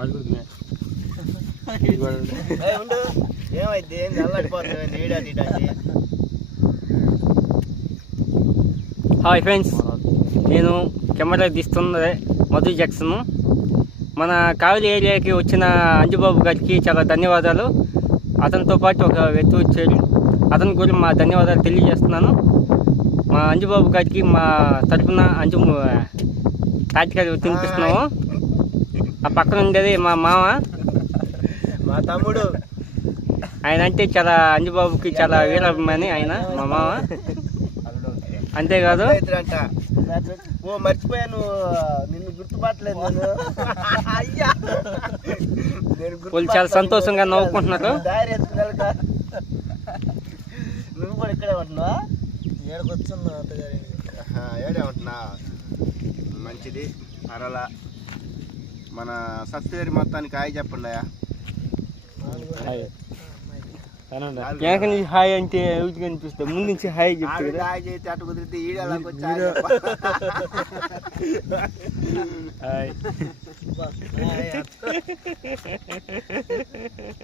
ఏమైంది? నీడా hi friends. నేను కెమెరా తీస్తున్నదే మధు జాక్సన్. మన కావలి ఏరియాకి వచ్చిన అంజుబాబు గారికి చాలా ధన్యవాదాలు. అతనితో పాటు ఒక వ్యక్తి వచ్చాడు. అతని గురించి మా ధన్యవాదాలు తెలియజేస్తున్నాను. మా అంజుబాబు గారికి మా తరఫున అంజు తాటికాయ తినిపిస్తున్నాము. ఆ పక్కన ఉండేది మా మామ. మా తమ్ముడు. ఆయన అంటే చాలా అంజుబాబుకి చాలా వీరాభిమాని ఆయన మా మామ. అంతేకాదు. ఓ మర్చిపోయాను నిన్ను గుర్తుపట్టలేదు నేను. అయ్యా. నేను వాళ్ళు చాలా సంతోషంగా నవ్వుకుంటున్నారు. దారి నువ్వు కూడా ఇక్కడే ఉంటున్నావా? ఏడకొచ్చున్నా అత్తగారి? ఏడే ఉంటున్నా మంచిది. అరలా మన సబ్సిడరీ మొత్తానికి హాయ్ చెప్పండి హాయ్. అంటే ఎవరికి ముందు నుంచి హాయ్ చెప్తా ఆవిడ కదా. హాయ్ చేస్తే అటు కుదిరితే హాయ్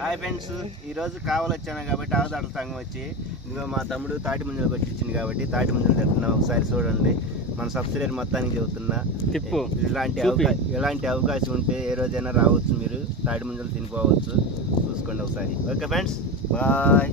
హాయ్. ఫ్రెండ్స్ ఈ రోజు కావాలి వచ్చాను కాబట్టి ఆవుదాటల సంఘం వచ్చి ఇదిగో మా తమ్ముడు తాటి ముంజలు కొట్టించింది కాబట్టి తాటి ముంజలు చెప్తున్నా ఒకసారి చూడండి. మన సబ్సిడరీ మొత్తానికి చెబుతున్నా. తిప్పు. ఇలాంటి చూపి. అవకా- ఇలాంటి అవకాశం ఉంటే ఏ రోజైనా రావచ్చు మీరు. తాటి ముంజలు తినిపోవచ్చు. చూసుకోండి ఒకసారి. Okay friends bye.